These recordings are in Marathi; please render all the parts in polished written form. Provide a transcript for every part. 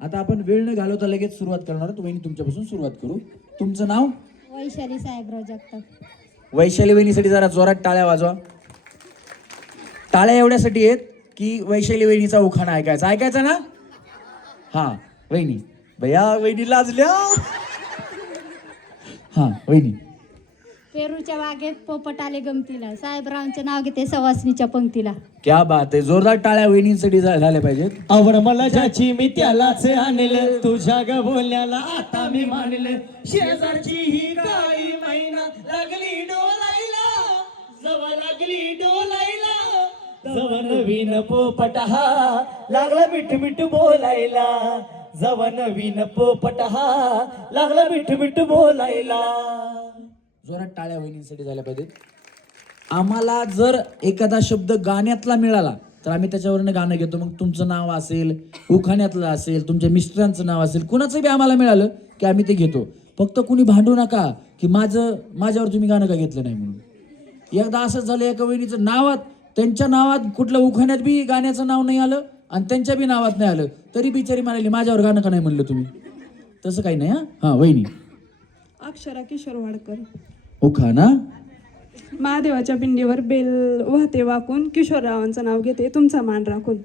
आता आपण वेळ न घालवता लगेच सुरुवात करणार आहोत. वहिनी तुमच्यापासून सुरुवात करू. तुमचं नाव? वैशाली साहेबराव जगताप. वैशाली वहिनीसाठी जरा जोरात टाळ्या वाजवा. टाळ्या एवढ्यासाठी आहेत की वैशाली वहिनीचा उखाणा ऐकायचा ना? हा वहिनी. भैया वहिनी लाजल्या. हा वहिनी. पेरूच्या बागेत पोपट आले गमतीला, साहेबरावांचे नाव घेते सवासणीच्या पंक्तीला. क्या बात आहे. जोरदार टाळ्या वहिनींसाठी झाल्या पाहिजेत. आवड मला ज्याची मी त्यालाच आणलं, तुझ्या ग बोलण्याला आता मी मानलं. शेजारची ही काळी मैना लागली डोलायला, जवा लागली डोलायला, जवा नवीन पोपट हा लागला मिठ मिठ बोलायला, जवा नवीन पोपट हा लागला मिठ मिठ बोलायला. जोरात टाळ्या वहिनींसाठी झाल्या पाहिजेत. आम्हाला जर एखादा शब्द गाण्यातला मिळाला तर आम्ही त्याच्यावरनं गाणं घेतो. मग तुमचं नाव असेल, उखाण्यातलं असेल, तुमच्या मिस्टरांचं नाव असेल, कुणाचं बी आम्हाला मिळालं की आम्ही ते घेतो. फक्त कुणी भांडू नका की माझ्यावर तुम्ही गाणं का घेतलं नाही म्हणून. एकदा असंच झालं, एका वहिनीचं नावात, त्यांच्या नावात कुठलं उखाण्यात बी गाण्याचं नाव नाही आलं आणि त्यांच्या बी नावात नाही आलं, तरी बिचारी म्हणाली माझ्यावर गाणं का नाही म्हणलं तुम्ही. तसं काही नाही. हा वहिनी. अक्षरा किशोर वाडकर. उखाणा. महादेवाच्या पिंडीवर बेल वाहते वाकून, किशोररावांचं नाव घेते तुमचा मान राखून.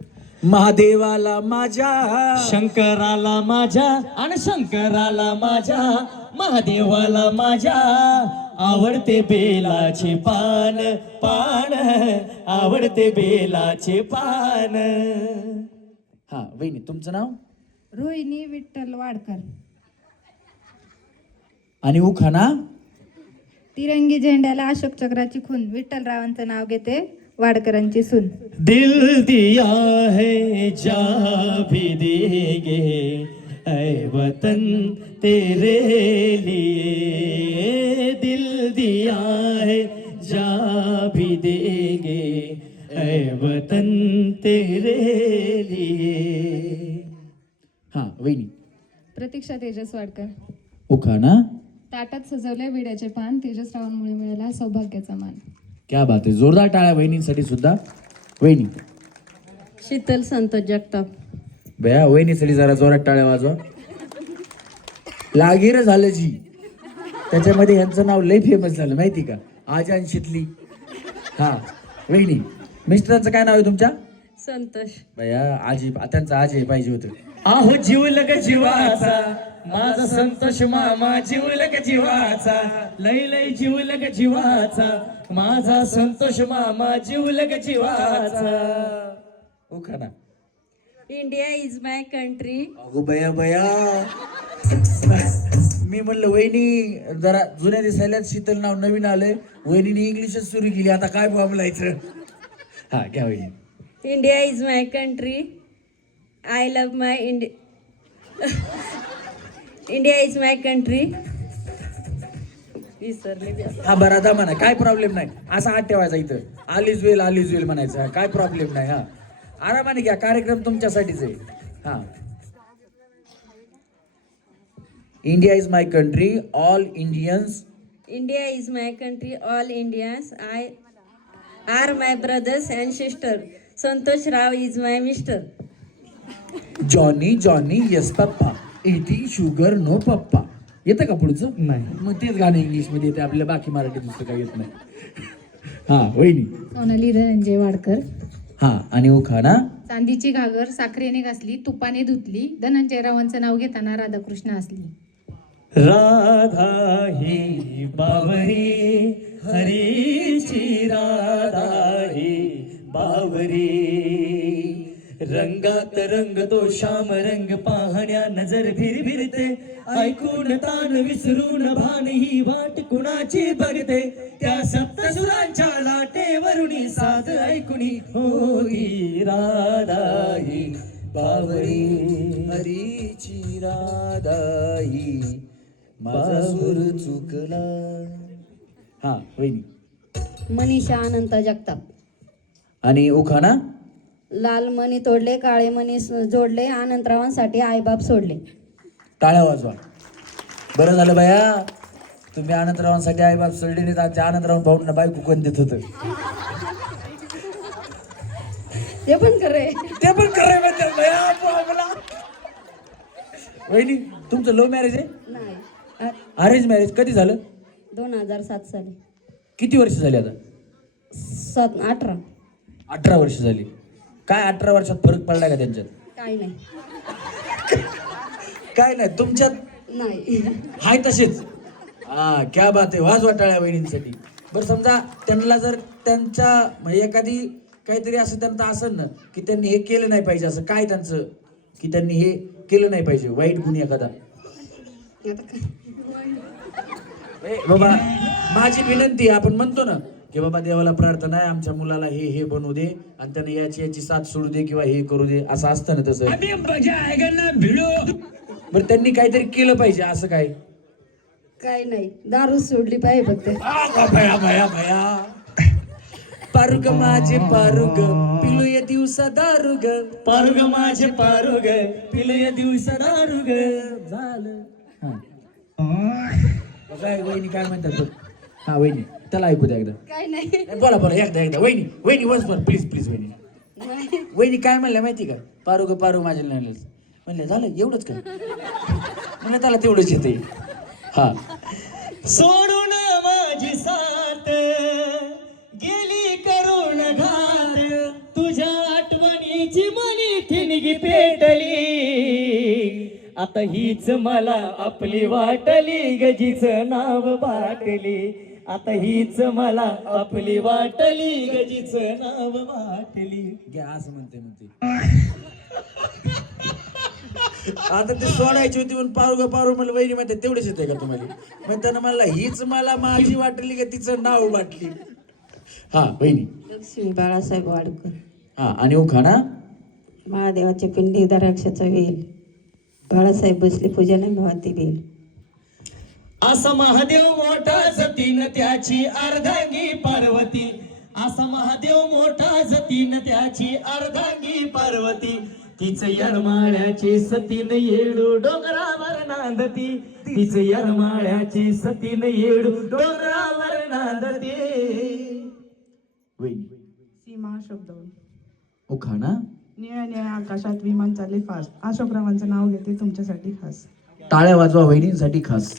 महादेवाला माझ्या, शंकराला माझ्या आणि शंकराला माझ्या, महादेवाला माझ्या आवडते बेलाचे पान पान, आवडते बेलाचे पान. हा वहिनी तुमचं नाव? रोहिणी विठ्ठल वाडकर. आणि उखाणा. तिरंगी झेंड्याला अशोक चक्राची खून, विठ्ठलरावांचं नाव घेते वाडकरांची सून. दिल दिया है जा भी देंगे ऐ वतन तेरे लिए, दिल दिया है जा भी देंगे ऐ वतन तेरे लिए. हा वहिनी. प्रतीक्षा तेजस वाडकर. उखाणा. ताटात सजवले विड्याचे पान, तेजसरावांमुळे मिळाला सौभाग्याचा मान. क्या बात आहे. जोरदार टाळ्या वहिनींसाठी सुद्धा. वहिनी. शीतल संतोष जगताप. बया वहिनीसाठी जरा जोरात टाळ्या वाजवा. लागीर झालं जी, त्याच्यामध्ये यांचं नाव लय फेमस झालं माहिती का, आजान शितली. हा वहिनी. मिस्टरांचं काय नाव आहे तुमच्या? संतोष. बया आजी, त्यांचं आजी पाहिजे होतं. आहो जीवलग जीवाचा माझा संतोष मामा, जीवलग जीवाचा, लय लय जीवलग जीवाचा माझा संतोष मामा, जीवलग जीवाचा. उखाणा. India is my country. अगो बया बया. मी म्हणलं वहिनी जरा जुन्या दिसायला, शीतल नाव नवीन आलंय, वहिनीने इंग्लिशच सुरू केली, आता काय बोलायचं. हा क्या वहिनी. India is my country, I love my India is my country. विसरले. हा बरा दा म्हणा, काय प्रॉब्लेम नाही. असा हात ठेवायचा इथं, आलीज वेल म्हणायचं, काय प्रॉब्लेम नाही. हा आरामाने घ्या, कार्यक्रम तुमच्यासाठीच आहे. हा. India is my country, all Indians. India is my country, all Indians I are my brothers and sister. Santosh Rao is my mister. Johnny Johnny yes papa, eating sugar no papa. येतं का पुढचं? नाही. मग तेच गाणं इंग्लिश मध्ये येते, आपल्या बाकी मराठी दुसरं काही येत नाही. हा वहिनी. सोनाली धनंजय वाडकर. हा आणि उखाणा. चांदीची घागर साखरेने घासली, तुपाने धुतली, धनंजयरावांचं नाव घेताना राधाकृष्ण असली. राधा ही बावरी, हरीची राधा ही बावरी, रंगात रंग तो श्याम रंग, पाहण्या नजर भिरभिरते, ऐकून तान विसरून भान, ही वाट कुणाची बघते, त्या सप्तसुरांच्या लाटेवरुणी साध ऐकुनी, होई राधा ही बावरी, हरीची राधाई माझा सूर चुकला. हा वहिनी. मनीषा अनंत जगताप. आणि उखाणा. लाल मणी तोडले, काळे मणी जोडले, अनंतरावांसाठी आईबाप सोडले. टाळ्या वाजवा. बरं झालं बाया, तुम्ही आनंदरावांसाठी आईबाप सोडले नाही, तर आनंदराव भाऊंना बायको कोण देत होतं. ते पण करे. ते पण खरंय म्हणतात बाया. वहिनी तुमचं लव्ह मॅरेज आहे नाही अरेंज मॅरेज कधी झालं 2007 साली किती वर्ष झाली आता 18 18 वर्ष झाली काय 18 वर्षात फरक पडला का त्यांच्यात काही नाही काय नाही तुमच्यात नाही हाय तसेच हा क्या बात आहे वाजवा टाळ्या वहिनींसाठी बरं समजा त्यांना जर त्यांच्या म्हणजे एखादी काहीतरी असं त्यांचं असेल ना की त्यांनी हे केलं नाही पाहिजे असं काय त्यांचं की त्यांनी हे केलं नाही पाहिजे वाईट गुण एखादा ए, बाबा माझी विनंती आहे, आपण म्हणतो ना की बाबा देवाला प्रार्थना आहे आमच्या मुलाला हे बनवू दे आणि त्याने याची साथ सोडू दे किंवा हे करू दे असं असतं ना तसं बरं त्यांनी काहीतरी केलं पाहिजे असं काय काही नाही दारू सोडली पाहिजे फक्त भया भया भया पारुग माझे पारुग पिलू या दिवसा दारुग पारुग माझे पारुग पिलय दिवस दारुग झालं काय वहिनी काय म्हणतात बघ. हा वहिनी त्याला ऐकू द्या एकदा काही नाही नाही, बोला बोला एकदा वहिनी वहिनी वस बर प्लीज वहिनी वहिनी काय म्हणल्या माहिती का पारुग माझे म्हणले झालं एवढंच काय म्हणलं त्याला तेवढंच येते हा सोडून माझी साथ गेली करून घात तुझ्या आठवणीची मनी ठिणगी पेटली आता हीच मला आपली वाटली गजीचं नाव बाटली आता हीच मला आपली वाटली गजीचं नाव बाटली घ्या असं म्हणते आता ते सोडायची होती म्हणून पारू मला वहिनी म्हणते तेवढेच येते का तुम्हाला मग त्यानं म्हणला हीच मला माझी वाटली का तिचं नाव वाटली हा वहिनी लक्ष्मी बाळासाहेब वाडकर हा आणि उखाणा महादेवाच्या पिंडी द्राक्षाचा वेल बाळासाहेब बसले पूजाला भावाती बेल असा महादेव मोठा जतीन त्याची अर्धांगी पार्वती असा महादेव मोठा जतीन त्याची अर्धांगी पार्वती तिच यरमाळ्याची सतीन येडू डोंगरावर नांदती तिच यरमाळ्याची सतीन येडू डोंगरावर नांदती वहिनी सीमा शब्दवून उखाणा निळ्या निळ्या आकाशात विमान चालले फास्ट अशोकरावांचं नाव घेते तुमच्यासाठी खास टाळ्या वाजवा वहिनींसाठी खास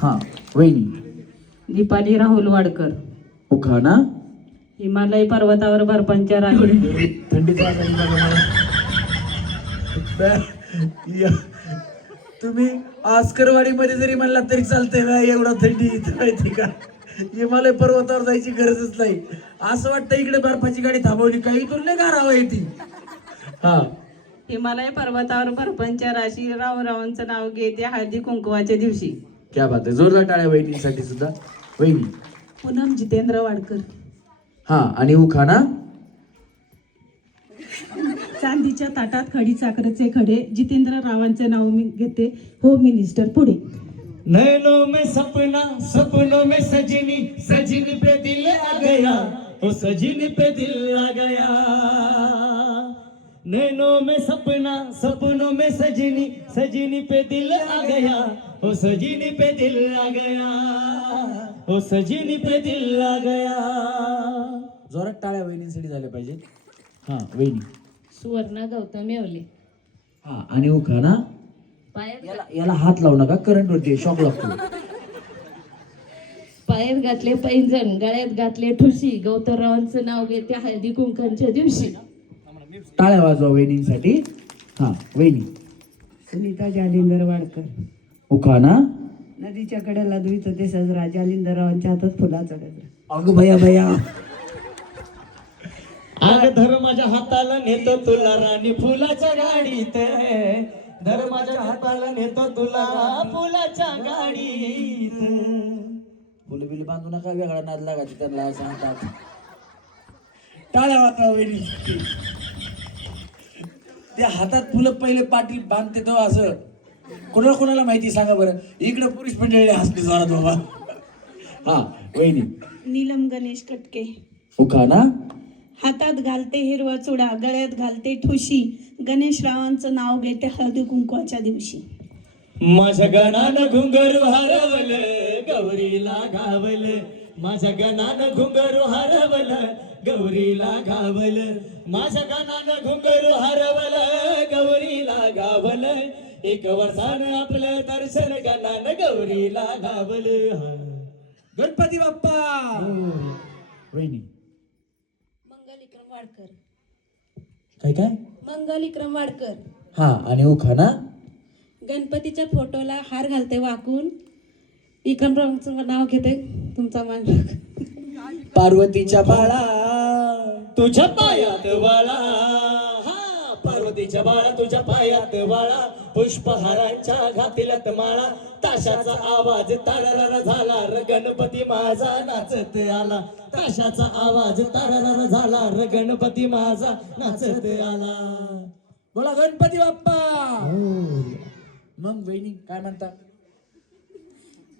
हा वहिनी दीपाली राहुल वाडकर उखाणा हिमालय पर्वतावर बर्फांच्या रांगी थंडीचा तुम्ही आस्करवाडी मध्ये जरी म्हणला तरी चालतंय बा एवढा थंडी इथं माहिती का हिमालय पर्वतावर जायची गरजच नाही असं वाटतं इकडे बर्फाची गाडी थांबवली काही इथून नाही गारावं येते हा हिमालय पर्वतावर बर्फांच्या राशी रावरावांचं नाव घेते हळदी कुंकवाच्या दिवशी क्या बात आहे जोरदार टाळ्या वहिनीसाठी सुद्धा वहिनी पूनम जितेंद्र वाडकर हा आणि उखाणा चांदीच्या ताटात खडी साखरेचे खडे जितेंद्र रावांचे नाव मी घेते होम मिनिस्टर पुढे नैनों में सपना सपनों में सजनी सजनी पे दिल आ गया ओ सजनी पे दिल आ गया नैनों में सपना सपनों में सजनी सजनी पे दिल आ गया ओ सजनी पे दिल आ गया ओ सजनी पे दिल आ गया जोरात टाळ्या वहिनींसाठी झाल्या पाहिजे हा वहिनी सुवर्णा गौतम येवले हा आणि उखाणा याला हात लावू नका करंट वरती शॉक लागतो पायात घातले पैंजण गळ्यात घातले ठुशी गौतमरावांचं नाव घेते हळदी कुंकांच्या दिवशी टाळ्या वाजवा वहिनींसाठी हा वहिनी सुनीता जालिंदर वाडकर उखाणा नदीच्या कडेला द्वित देशाचा राजा जालिंदररावांच्या हातात फुलाचा गजरा अगं भया भया आग धर माझ्या हाताला नेतो तुला राणी फुलाच्या गाडीत धर माझ्या हाताला नेतो तुला फुलाच्या गाडीत फुलं बिलं बांधू नका वेगळा नाद लागायची त्यांना सांगतात टाळ्या वाजवा वहिनींसाठी त्या हातात फुलं पहिले पाटील बांधते तो असं कोणाला माहिती सांगा बरं इकडे पुरुष मंडळी हसली जोरात बाबा हा वहिनी नीलम गणेश कटके उखाणा हातात घालते हिरवा चुडा गळ्यात घालते ठुशी गणेश रावांचं नाव घेते हळदी कुंकवाच्या दिवशी माझ्या गणानं घुंगरू हरवलं गौरीला गावलं माझ्या गणानं घुंगरू हरवलं गौरीला गावलं माझ्या गणानं घुंगरू हरवलं गौरीला गावलं एक वर्षानं आपलं दर्शन गणानं गौरीला गावलं. गणपती बाप्पा. वहिनी मंगलिक्रम वाडकर. काय काय मंगलिक्रम वाडकर. हा आणि उखाणा. गणपतीच्या फोटोला हार घालते वाकून, विक्रमरावांचं नाव घेते तुमचा मान. पार्वतीच्या बाळा तुझ्या पायात वाळा, हा पार्वतीच्या बाळा तुझ्या पायात वाळा, पुष्पहारांच्या घातल्यात माळा, ताशाचा आवाज ताररार झाला र गणपती माझा नाचत आला, ताशाचा आवाज ताररार झाला र गणपती माझा नाचत आला. बोला गणपती बाप्पा. मग वहिनी काय म्हणता?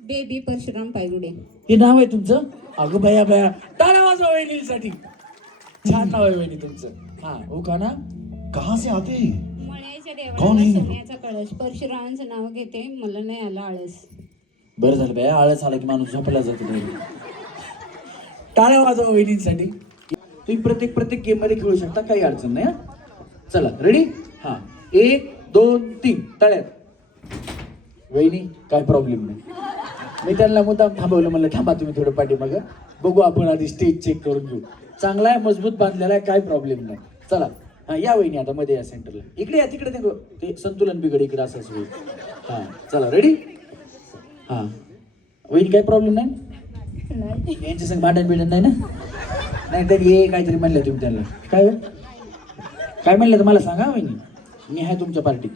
बेबी परशुराम पायगुडे. हे नाव आहे तुमचं? अगं बया बया, टाळ्या वाजवा वहिनीसाठी. छान नाव आहे वहिनी तुमचं. हा उखाणा. कहाँ से आते हैं? मळ्याच्या कोण आहे? देवाला सोन्याचा कळश, परशुरामांचं नाव घेते, मला नाही आला आळस. बरं झालं बया, आळस आला की माणूस झोपला जातो. टाळ्या वाजवा वहिनींसाठी. तुम्ही प्रत्येक गेम मध्ये खेळू शकता, काही अडचण नाही. चला रेडी. हा 1 2 3 टाळ्यात. वहिनी काय प्रॉब्लेम नाही. मी त्यांना मुद्दाम थांबवलं, म्हणलं थांबा तुम्ही थोडं पाठीमाग बघू, आपण आधी स्टेज चेक करून घेऊ. चांगला आहे, मजबूत बांधलेला आहे, काय प्रॉब्लेम नाही. चला हा या वहिनी आता मध्ये या सेंटरला. इकडे या, तिकडे ते संतुलन बिघड इकडे असंच होईल. हा चला रेडी. हा वहिनी काय प्रॉब्लेम नाही? यांच्या संग भांडण बिडण नाही ना? नाही तर ये काहीतरी म्हणलं तुम्ही त्यांना. काय काय म्हणलं तर मला सांगा वहिनी, मी आहे तुमच्या पार्टीत.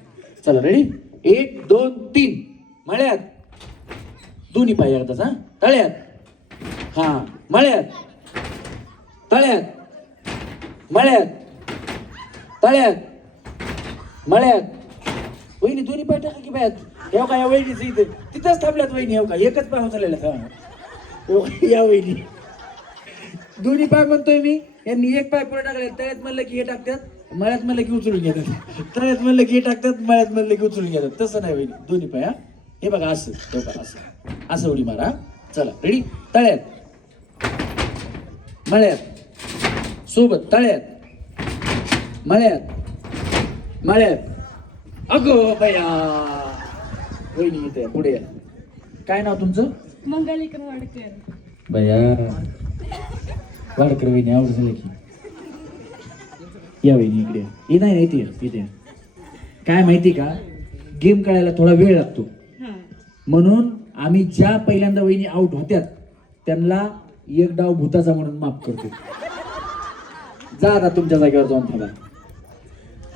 चला रेडी. 1 2 3 मळ्यात. दोन्ही पाय एकदाच. हा तळ्यात. हा मळ्यात. तळ्यात. मळ्यात. तळ्यात. मळ्यात. वहिनी दोन्ही पाय टाका की पायात. येऊ का या वहिनीच इथे तिथंच थांबल्यात वहिनी. येऊ का एकच पाय उचललेला. या वहिनी दोन्ही पाय म्हणतोय मी, यांनी एक पाय पुढे टाकले. तळ्यात म्हणलं की हे टाकतात, मळ्यात म्हणलं की उचलून घेतात. तळ्यात म्हणलं की हे टाकतात, मळ्यात म्हणलं की उचलून घेतात. तसं नाही वहिनी, दोन्ही पाय. हा हे बघा असं, हे बघा असं असं उडी मारा. चला रेडी. तळ्यात. मळ्यात. सोबत तळ्यात. मळ्यात. मळ्यात. अगो बया. वहिनी इथे पुढे या. काय नाव तुमचं? मंगलिक्रम वाडकर. बया वाडकर वहिनी आवड झालं की. या वहिनी इकडे. हे नाही नाही इथे इथे. काय माहिती का, गेम खेळायला थोडा वेळ लागतो, म्हणून आम्ही ज्या पहिल्यांदा वहिनी आउट होत्यात त्यांना एक डाव भूताचा म्हणून माफ करतो. जा आता तुमच्या जागेवर जाऊन थांबा.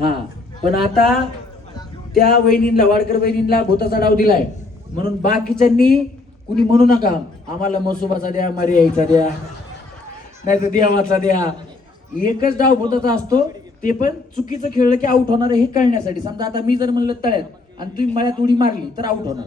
हा पण आता त्या वहिनींना, वाडकर वहिनींना भूताचा डाव दिलाय, म्हणून बाकीच्यांनी कुणी म्हणू नका आम्हाला मसुबाचा द्या, मर्याईचा द्या, नाही तर देवाचा द्या. एकच डाव भूताचा असतो, ते पण चुकीचं खेळलं की आउट होणार हे कळण्यासाठी. समजा आता मी जर म्हणलं तळ्यात आणि तुम्ही मळ्यात उडी मारली तर आउट होणार.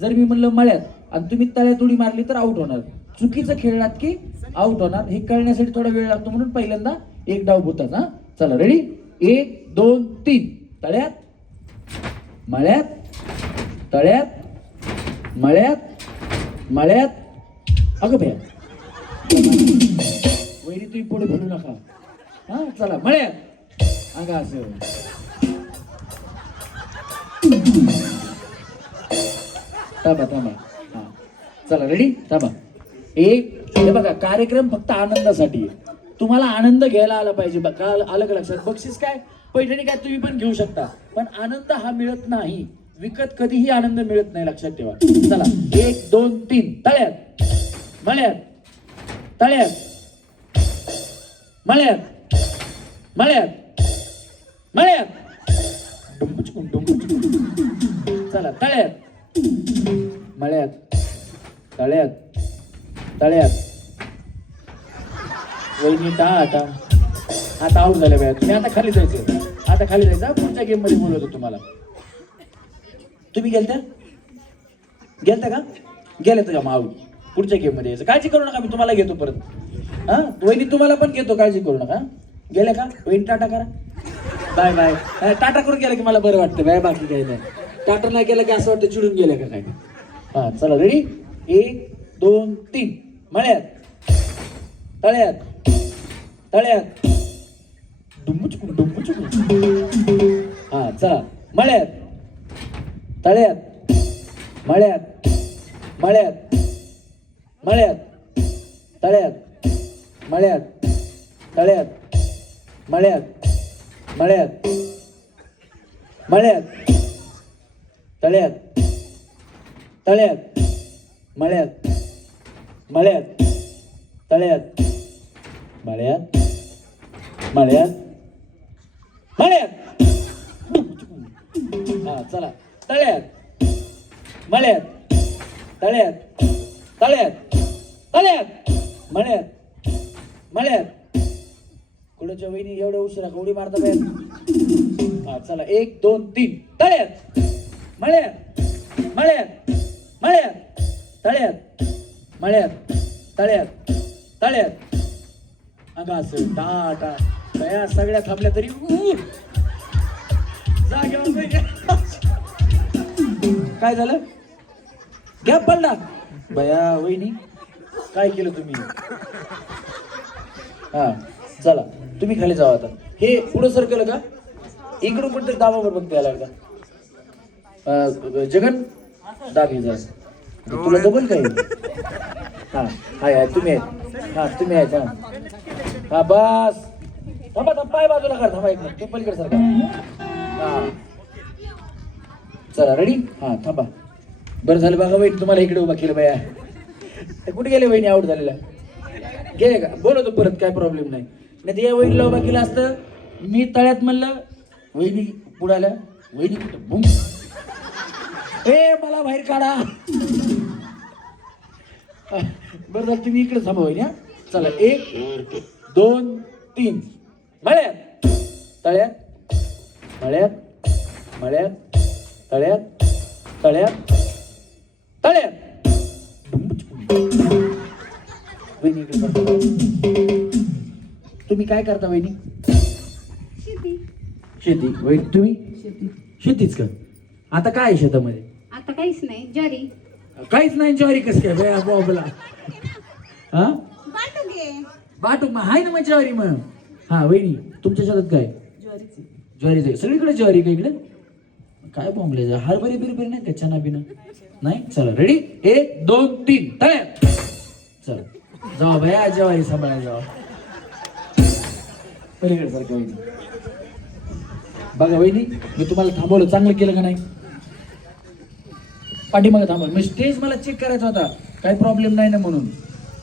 जर मी म्हणलं मळ्यात आणि तुम्ही तळ्यात उडी मारली तर आउट होणार. चुकीचं खेळलात की आउट होणार. हे कळण्यासाठी थोडा वेळ लागतो, म्हणून पहिल्यांदा एक डाव भूताचा. चला रेडी. 1 2 3 तळ्यात. मळ्यात. तळ्यात. मळ्यात. मळ्यात. अगं भया वहिनी तुम्ही पुढे बोलू नका. हा चला मळ्यात. अगं असं थांबा थांबा. हा चला रेडी. थांबा. हे बघा, कार्यक्रम फक्त आनंदासाठी आहे. तुम्हाला आनंद घ्यायला आला पाहिजे. बघा आलं का लक्षात? बक्षीस काय, पैठणी काय तुम्ही पण घेऊ शकता, पण आनंद हा मिळत नाही. विकत कधीही आनंद मिळत नाही, लक्षात ठेवा. चला 1 2 3 तळ्यात. मळ्यात. तळ्यात. मळ्यात. मळ्यात. मळ्यात. चला तळ्यात. मळ्यात. तळ्यात. तळ्यात. वहिनी टाळा आता. आता आऊट झाल्या बाया. तुम्ही आता खाली जायचं. आता खाली जायचं. पुढच्या गेम मध्ये बोलवतो तुम्हाला. तुम्ही गेलत्या का? गेल्यात का? मग आऊट. पुढच्या गेम मध्ये यायचं. काळजी करू नका, मी तुम्हाला घेतो परत. हा वहिनी तुम्हाला पण घेतो, काळजी करू नका. गेल्या का वहिनी? टाटा करा. Bye bye. टाटा करून गेला की मला बरं वाटतं बाय, बाकी काही नाही. टाटा नाही गेला की असं वाटतं चिडून गेल्या का काय. हा चला रेडी. 1 2 3 मळ्यात. तळ्यात. तळ्यात. डुम्बुचुक. हा चला मळ्यात. तळ्यात मळ्यात मळ्यात मळ्यात तळ्यात मळ्यात तळ्यात मळ्यात मळ्यात मळ्यात तळ्यात तळ्यात मळ्यात मळ्यात तळ्यात मळ्यात मळ्यात मळ्यात हा चला तळ्यात मळ्यात तळ्यात तळ्यात तळ्यात मळ्यात मळ्यात कुणाच्या वहिनी एवढ्या उशिरा कवडी मारता बाहेर हा चला 1 2 3 तळ्यात मळ्यात मळ्यात मळ्यात तळ्यात मळ्यात तळ्यात तळ्यात अगं असं टाटा बया सगळ्या थांबल्या तरी जागेवर नाही गेल्या. काय झालं गॅप पडला बया वहिनी काय केलं तुम्ही हा चला तुम्ही खाली जावा आता हे पुढं सरकलं का इकडून पण तरी दाबावर बघते याला एकदा जगन दाबी जा तुला डबल काय हा हाय तुम्ही आहेत हा तुम्ही आहेत हा बस थांबा थांबा पाय बाजूला कर थांबा एक मिनिट ते पलीकडे सरका हा चला रेडी हा थांबा बरं झालं बघा वहिनी तुम्हाला इकडे उभा केलं बाया कुठे गेले वहिनी आउट झालेला गेले का बोलवतो परत काय प्रॉब्लेम नाही नाही या वहिनीला उभा केलं असतं मी तळ्यात म्हणलं वहिनी पुढे आल्या वहिनी कुठं बुम ए मला बाहेर काढा बरं झालं तुम्ही इकडे थांबा वहिनी हा चला 1 2 3 मळ्यात तळ्यात मळ्यात मळ्यात तळ्यात तळ्यात तळ्यात वहिनी इकडे सरका. तुम्ही काय करता वहिनी शेती वहिनी तुम्ही शेतीच का आता काय आहे शेतामध्ये आता काहीच नाही ज्वारी काहीच नाही ज्वारी कस काय बया बॉबला हा बाटू मग हाय ना मग ज्वारी मग हा वहिनी तुमच्या शेतात काय ज्वारीच आहे सगळीकडे ज्वारी का इकडे काय बॉम्बले हरभरी बिरभरी नाही का चना बिना नाही चला रेडी 1 2 3 तळ्यात चला जावा भया ज्वारी सांभाळायला जावा पलीकडे सारखं वहिनी बघा वहिनी मी तुम्हाला थांबवलं चांगलं केलं का नाही पाठीमागे थांबवलं मी स्टेज मला चेक करायचा होता काही प्रॉब्लेम नाही ना म्हणून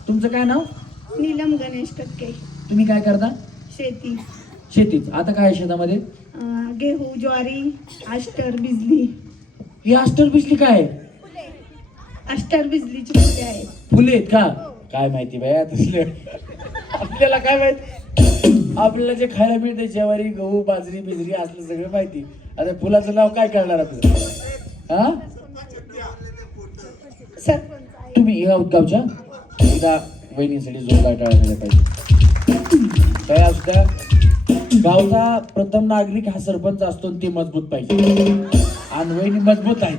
तुमचं काय नाव नीलम गणेश टक्के तुम्ही काय करता शेती शेतीच आता काय आहे शेतामध्ये गेहू ज्वारी आष्टर बिजली ही अस्टर बिजली काय आहे? आष्टर बिजलीची फुले आहेत फुले आहेत का काय माहिती बाया तसलं आपल्याला काय माहिती आपल्याला जे खायला मिळते ज्वारी गहू बाजरी बिजरी असलं सगळं माहिती आता फुलाचं नाव काय करणार आपलं हा सर तुम्ही या गावच्या एकदा वहिनीसाठी जोरदार टाळ्या झाल्या पाहिजे काय असत्या गावचा प्रथम नागरिक हा सरपंच असतो आणि ते मजबूत पाहिजे आणि वहिनी मजबूत आहेत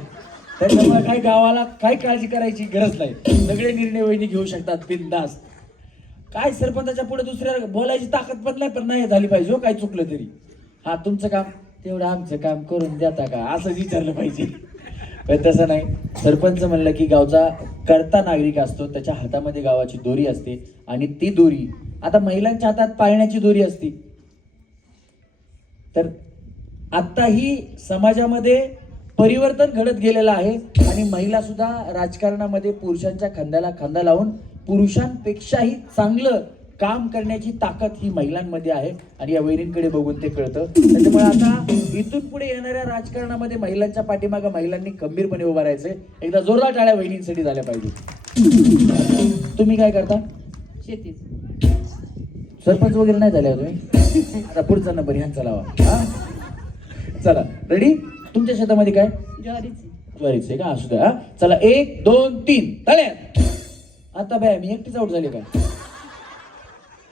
त्याच्यामुळे काही गावाला काही काळजी करायची गरज नाही सगळे निर्णय वहिनी घेऊ शकतात बिनधास्त काय सरपंचाच्या पुढे दुसऱ्या बोलायची ताकद पण नाही पण नाही झाली पाहिजे हो काय चुकलं तरी हा तुमचं काम तेवढं आमचं काम करून देता का असं विचारलं पाहिजे पण तसं नाही सरपंच म्हणलं की गावचा कर्ता नागरिक असतो त्याच्या हातामध्ये गावाची दोरी असते आणि ती दोरी आता महिलांच्या हातात पाळण्याची दोरी असते तर आत्ताही समाजामध्ये परिवर्तन घडत गेलेलं आहे आणि महिला सुद्धा राजकारणामध्ये पुरुषांच्या खांद्याला खांदा लावून पुरुषांपेक्षाही चांगलं काम करण्याची ताकद ही महिलांमध्ये आहे आणि या वहिनींकडे बघून ते कळतं त्याच्यामुळे आता इथून पुढे येणाऱ्या राजकारणामध्ये महिलांच्या पाठीमागे महिलांनी खंबीरपणे उभा राहायचंय एकदा जोरदार टाळ्या वहिनींसाठी झाल्या पाहिजे तुम्ही काय करता शेतीच सरपंच वगैरे नाही झाले तुम्ही आता पुढचा नंबर ह्यांचा लावा हा चला रेडी तुमच्या शेतामध्ये काय ज्वारीच आहे का असू द्या चला 1 2 3 तळ्यात आता बाय मी एकटीच आउट झाले काय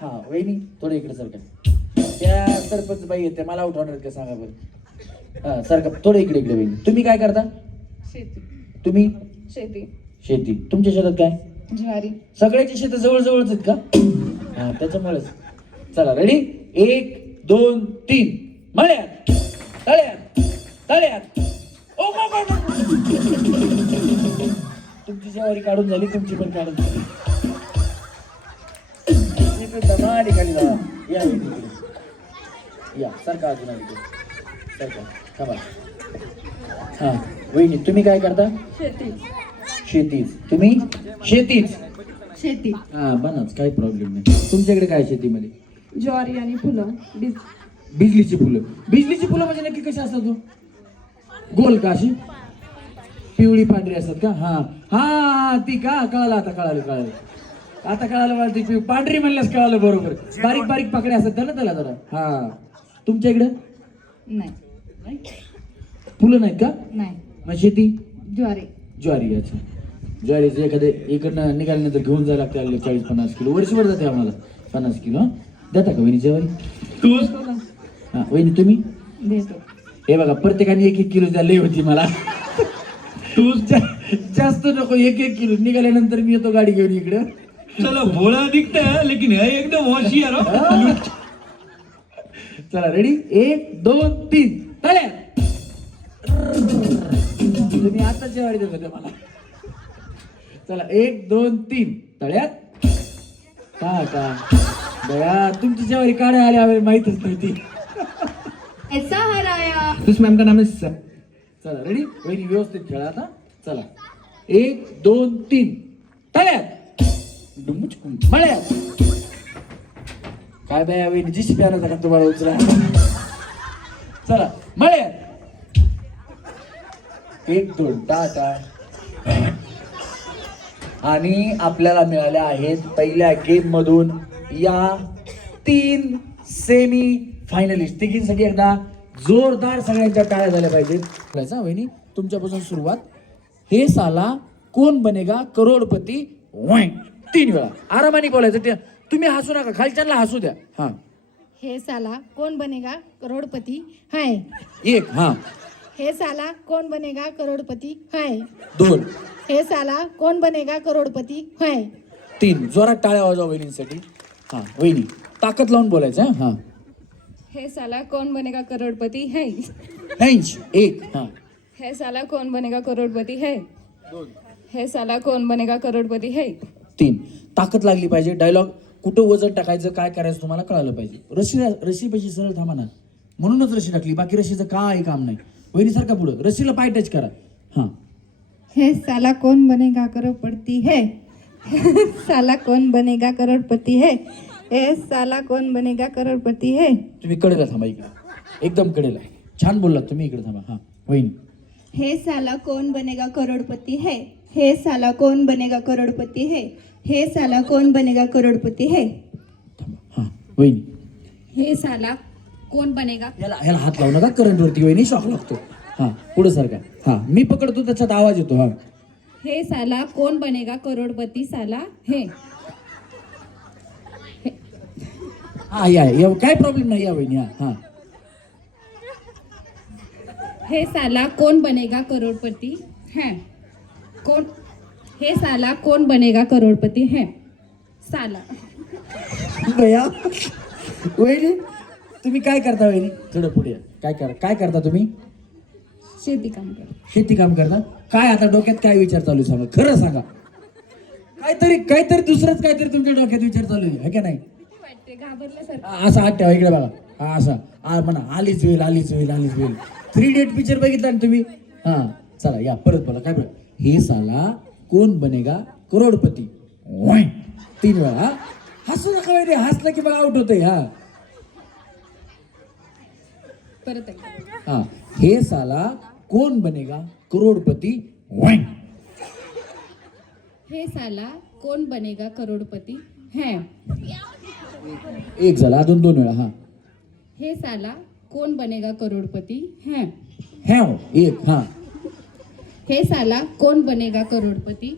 हा वहिनी थोडं इकडे सारखं त्या सरपंच बाई येते मला आउट होणार का सांगा बरं हा सारखं थोडं इकडे इकडे वहिनी तुम्ही काय करता शेती तुम्ही शेती शेती तुमच्या शेतात काय ज्वारी सगळ्याची शेत जवळजवळच आहेत का हा त्याच्यामुळेच चला रेडी 1 2 3 मळ्यात तळ्यात तळ्यात ओ तुमची ज्वारी काढून झाली, तुमची पण काढून झाली. इकडे दमा निघाली जावा. या वहिनी इकडे. या सारखा अजून आली सारखा थांबा. हा वहिनी तुम्ही काय करता? शेतीच. तुम्ही? शेतीच. शेती. हा बनाच काही प्रॉब्लेम नाही. तुमच्याकडे काय शेतीमध्ये? ज्वारी आणि फुलं बिजलीची फुलं. बिजलीची फुलं म्हणजे नक्की कशी असतात तो? गोल का अशी पिवळी पांढरी असतात का? हा हा ती का कळालं आता कळालं आता कळालं मला ती पांढरी म्हणल्यास कळालं बरोबर. बारीक बारीक पाकड्या असतात ना त्याला जरा. हा तुमच्या इकडे नाही. फुलं नाहीत का? नाही. मग शेती? ज्वारी. अच्छा ज्वारीचे एखादे इकडनं निघाल्यानंतर घेऊन जायला लागते 40-50 किलो. वर्षभर जाते आम्हाला 50 किलो. हा देता का वहिनी ज्वारी? हा वहिनी तुम्ही? देतो. हे बघा प्रत्येकाने 1-1 किलो द्यायला होती मला. जास्त नको 1-1 किलो. निघाल्यानंतर मी येतो गाडी घेऊन इकडं. चलो भोळा दिखता है लेकिन है एकदम होशियार हो. चला रेडी 1 2 3 तळ्या. तुम्ही आता जेवारी देत होते मला. चला 1 2 3 तळ्यात का बया तुमची जेवारी काढ्या आल्या माहितच नव्हती. ऐसा हराया. तुझ मॅम का नाम है सर. चला रेडी वहिनी व्यवस्थित खेळा आता. चला 1 2 3 तळ्यात मळ्यात. काय बाया वहिनी जी शिप्याला का तुम्हाला उचला. चला मळ्यात 1 2 टाटा. आणि आपल्याला मिळाल्या आहेत पहिल्या गेम मधून या 3 सेमी फायनलिस्ट. तिघींसाठी एकदा जोरदार सगळ्यांच्या टाळ्या झाल्या पाहिजेत. वहिनी तुमच्यापासून सुरुवात. हे साला कोण बनेगा करोडपती. 3 वेळा आरामाने बोलायचं. तुम्ही हसू नका, खालच्यांना हसू द्या. हा हे साला कौन बनेगा करोड़पति है. 1 हा. हे साला कौन बनेगा करोड़पति है. 2 हे साला कौन बनेगा करोड़पति है. 3 जोरात टाळ्या वाजवा वहिनींसाठी. हा वहिनी ताकद लावून बोलायचं. हा हे साला कौन बनेगा करोड़पति है. 1 हा. हे साला कौन बनेगा करोड़पति है. हे साला कौन बनेगा करोड़पति है. 3 ताकद लागली पाहिजे. डायलॉग कुठं वजन टाकायचं काय करायचं तुम्हाला कळालं पाहिजे. रशी पैशी सरळ थांबा ना, म्हणूनच रशी टाकली. बाकी रशीचं काय काम नाही. वहिनीसारखा पुढं रशीला पाय टच करा. हा हे साला कौन बनेगा करोड़पति है. साला कौन बनेगा करोड़पति है. हे साला कौन बनेगा करोड़पति है. तुम्ही कडेला थांबा इकडे एकदम कडेला. छान बोललात तुम्ही. इकडे थांबा. हा वहिनी हे साला कौन बनेगा करोड़पति है. हे साला कौन बनेगा करोड़पति है. हे साला कौन बनेगा करोड़पति है. थांबा. हा वहिनी हे साला कोण बनेगा. याला हात लावू नका करंटवरती वहिनी शॉक लागतो. हा पुढे सारखा. हा मी पकडतो त्याच्यात आवाज येतो. हा हे साला कोण बनेगा करोडपती साला हे. हा या काय प्रॉब्लेम नाही. या वहिनी हा. हे साला कौन बनेगा करोड़पति है. कौन. हे साला कौन बनेगा करोड़पति है. साला. बया वहिनी तुम्ही काय करता वहिनी? थोडं पुढे या. काय करता तुम्ही? शेती काम कर. शेती काम करता. काय आता डोक्यात काय विचार चालू आहे सांगा, खरं सांगा. काहीतरी दुसरंच काहीतरी तुमच्या डोक्यात विचार चालू आहे का नाही? घाबरल्यासारखं. असा हात ठेवा इकडे बघा. हा असा म्हणा आलीच होईल. 3 Idiot पिक्चर बघितला ना तुम्ही? हा चला या परत बोला. काय बरं? हे साला कोण बनेगा करोडपती. 3 वेळा. हसू नका वहिनी, हसलं की मग आउट होतंय. हा परत एकदा. हा हे साला कोण बनेगा करोडपती. हे साला कौन बनेगा करोड़पति है. 1 झाला. अजून 2 वेळा. हा हे साला कौन बनेगा करोड़पति है. 1 हा. हे साला कौन बनेगा करोड़पति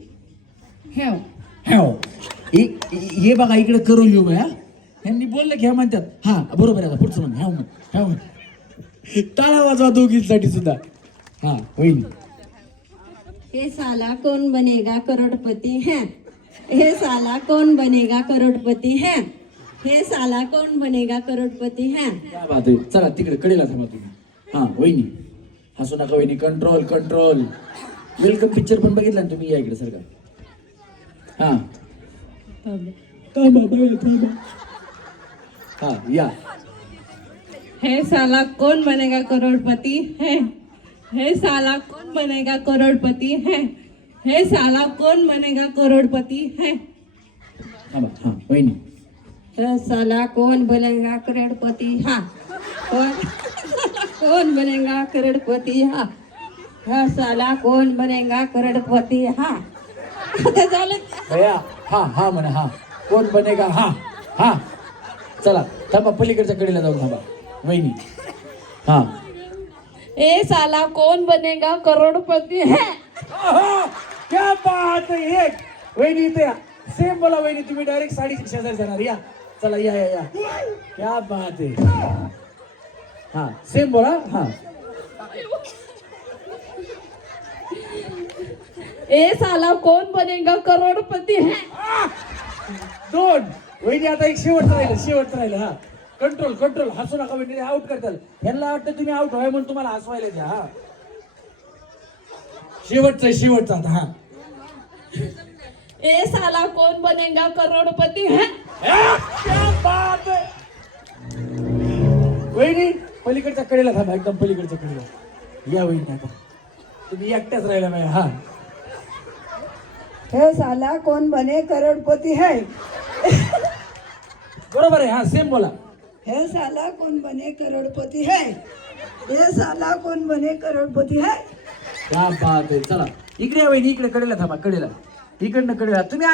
है. हे बघा इकडे करून येऊ बया. यांनी बोललं की ह्या म्हणतात. हा बरोबर आहे. पुढचं म्हण ह्याव टाळा वाजवा दोघींसाठी सुद्धा. हा होईल. हे साला कौन बनेगा करोड़पति है. हे साला कौन बनेगा करोड़पति है. हे साला कौन बनेगा करोड़पति है. क्या बात आहे. चला तिकडे कडेला थांबा तुम्ही. हा वहिनी हसू नका वहिनी, कंट्रोल कंट्रोल. वेलकम पिक्चर पण बघितला ना तुम्ही? या इकडे सर का. हा हा या. हे साला कौन बनेगा करोड़पति है? हे साला कौन बनेगा करोड़पति है? हे साला कौन बनेगा करोड़पति है? हा वहिनी. हे साला कौन बनेगा करोड़पति? हाँ कौन बनेगा करोड़पति? हाँ हे साला कौन बनेगा करोड़पति? हाँ आता झालं. भैया हा हा म्हणा. हा कोण बनेगा? हा हा चला थांबा, पलीकडच्या कडेला जाऊन थांबा वहिनी. हा ए साला कौन बनेगा करोड़पति है? क्या बात आहे. एक वहिनी इथे सेम बोला वहिनी, तुम्ही डायरेक्ट साडी शेजारी जाणार. या चला या या या. क्या बात आहे. हा सेम बोला. हा ए साला कौन बनेगा करोड़पति है? दोन वहिनी. आता एक शेवटचं राहिलं. हा कंट्रोल कंट्रोल. हसू नका वहिनी, आउट करताल. यांना वाटतं तुम्ही आउट व्हाय म्हणून तुम्हाला हसवायला द्या. हा शेवटचं आता. हा ए साला कौन बनेगा करोड़पति है? क्या बात आहे. वहिनी पलीकडच्या कडेला थांबा, एकदम पलीकडच्या कडेला या वहिनी. आता तुम्ही एकट्याच राहिला बाई. हा हे साला कौन बने करोड़पति है? बरोबर आहे. हा सेम बोला. हे साला कौन बने करोड़पति है? हे साला कौन बने करोड़पति है? क्या बात आहे. चला इकडे या वहिनी, इकडे कडेला थांबा, कडेला इकडनं कडेला. तुम्ही